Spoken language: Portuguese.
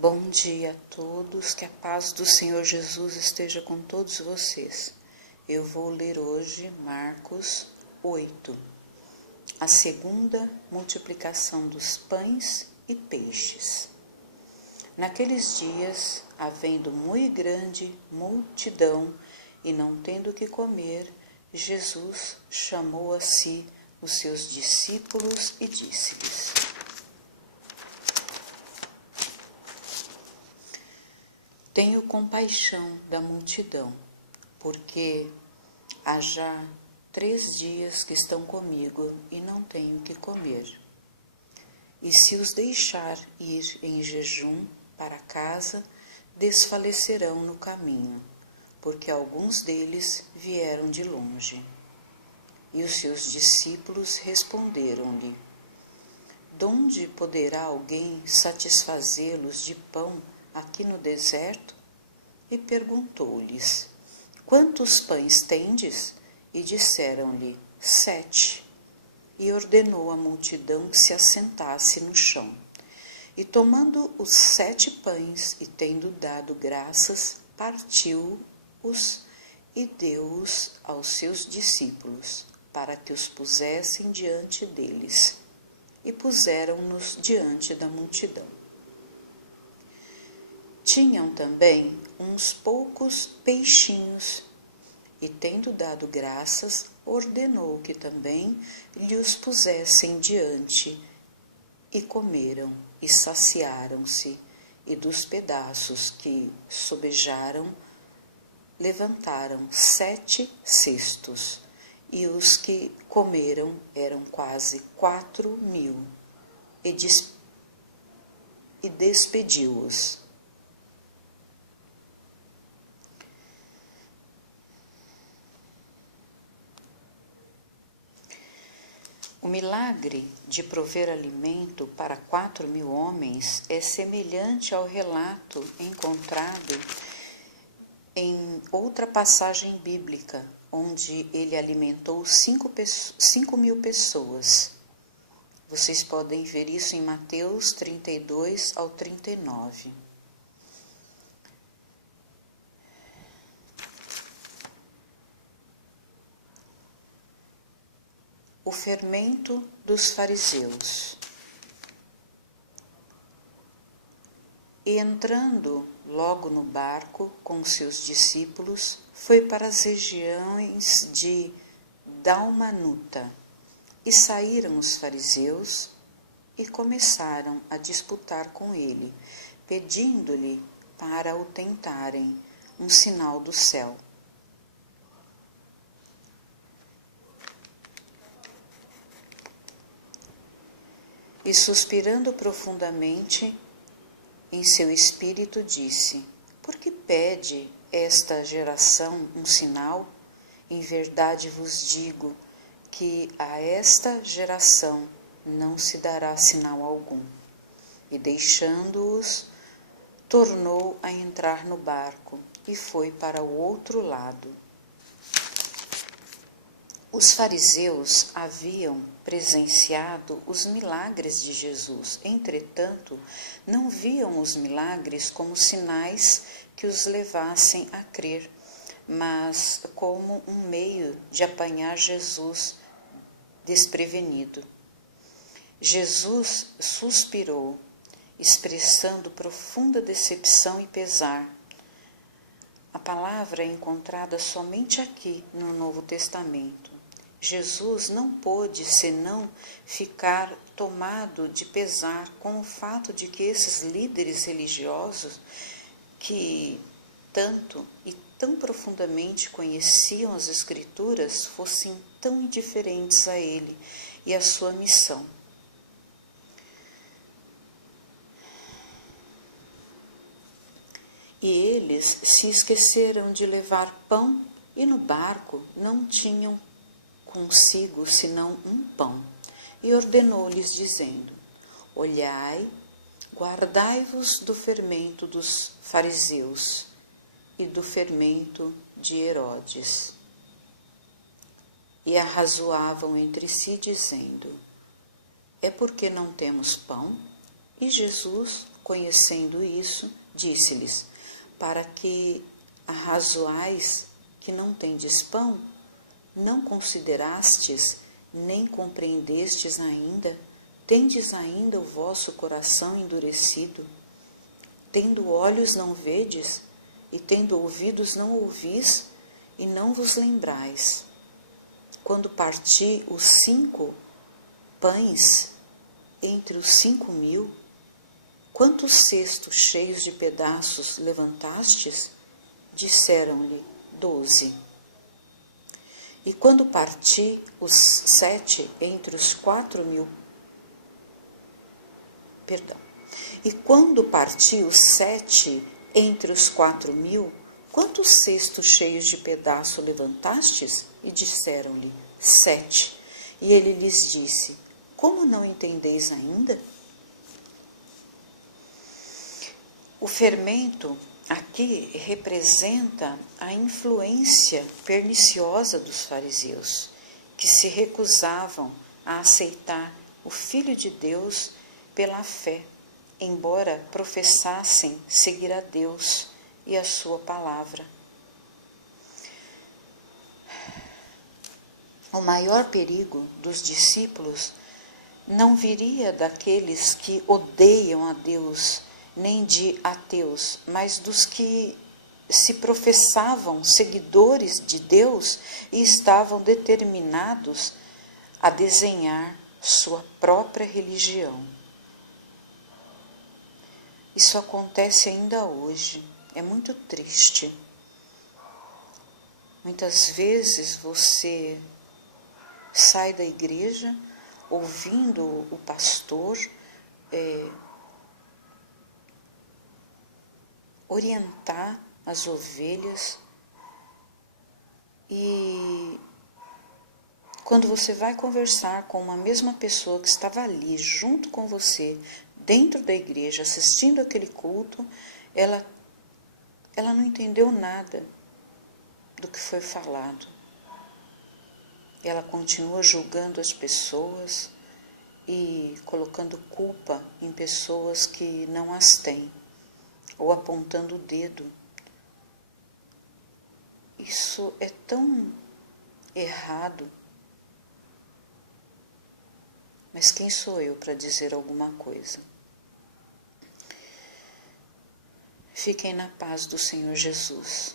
Bom dia a todos, que a paz do Senhor Jesus esteja com todos vocês. Eu vou ler hoje Marcos 8, a segunda multiplicação dos pães e peixes. Naqueles dias, havendo muito grande multidão e não tendo que comer, Jesus chamou a si os seus discípulos e disse-lhes: Tenho compaixão da multidão, porque há já 3 dias que estão comigo e não tenho que comer. E se os deixar ir em jejum para casa, desfalecerão no caminho, porque alguns deles vieram de longe. E os seus discípulos responderam-lhe: Donde poderá alguém satisfazê-los de pão aqui no deserto? E perguntou-lhes: Quantos pães tendes? E disseram-lhe: 7. E ordenou à multidão que se assentasse no chão. E tomando os 7 pães, e tendo dado graças, partiu-os e deu-os aos seus discípulos, para que os pusessem diante deles. E puseram-nos diante da multidão. Tinham também uns poucos peixinhos, e tendo dado graças, ordenou que também lhe os pusessem diante, e comeram, e saciaram-se, e dos pedaços que sobejaram, levantaram 7 cestos, e os que comeram eram quase 4.000, e despediu-os. O milagre de prover alimento para 4.000 homens é semelhante ao relato encontrado em outra passagem bíblica, onde ele alimentou 5.000 pessoas. Vocês podem ver isso em Mateus 32 ao 39. O fermento dos fariseus. E entrando logo no barco com seus discípulos, foi para as regiões de Dalmanuta. E saíram os fariseus e começaram a disputar com ele, pedindo-lhe para o tentarem um sinal do céu. E suspirando profundamente em seu espírito, disse: Por que pede esta geração um sinal? Em verdade vos digo que a esta geração não se dará sinal algum. E deixando-os, tornou a entrar no barco e foi para o outro lado. Os fariseus haviam presenciado os milagres de Jesus, entretanto, não viam os milagres como sinais que os levassem a crer, mas como um meio de apanhar Jesus desprevenido. Jesus suspirou, expressando profunda decepção e pesar. A palavra é encontrada somente aqui no Novo Testamento. Jesus não pôde senão ficar tomado de pesar com o fato de que esses líderes religiosos, que tanto e tão profundamente conheciam as Escrituras, fossem tão indiferentes a ele e à sua missão. E eles se esqueceram de levar pão, e no barco não tinham consigo senão um pão. E ordenou-lhes, dizendo: Olhai, guardai-vos do fermento dos fariseus e do fermento de Herodes. E arrazoavam entre si, dizendo: É porque não temos pão? E Jesus conhecendo isso, disse-lhes: para que arrazoais que não tendes pão, não considerastes, nem compreendestes ainda, tendes ainda o vosso coração endurecido? Tendo olhos não vedes, e tendo ouvidos não ouvis, e não vos lembrais. Quando parti os 5 pães entre os 5.000, quantos cestos cheios de pedaços levantastes? Disseram-lhe: 12. E quando parti os 7 entre os 4.000, E quando parti os 7 entre os 4.000, quantos cestos cheios de pedaço levantastes? E disseram-lhe: 7. E ele lhes disse: como não entendeis ainda? O fermento aqui representa a influência perniciosa dos fariseus, que se recusavam a aceitar o Filho de Deus pela fé, embora professassem seguir a Deus e a sua palavra. O maior perigo dos discípulos não viria daqueles que odeiam a Deus, nem de ateus, mas dos que se professavam seguidores de Deus e estavam determinados a desenhar sua própria religião. Isso acontece ainda hoje, é muito triste. Muitas vezes você sai da igreja ouvindo o pastor orientar as ovelhas, e quando você vai conversar com uma mesma pessoa que estava ali junto com você, dentro da igreja, assistindo aquele culto, ela não entendeu nada do que foi falado. Ela continua julgando as pessoas e colocando culpa em pessoas que não as têm, ou apontando o dedo. Isso é tão errado. Mas quem sou eu para dizer alguma coisa? Fiquem na paz do Senhor Jesus.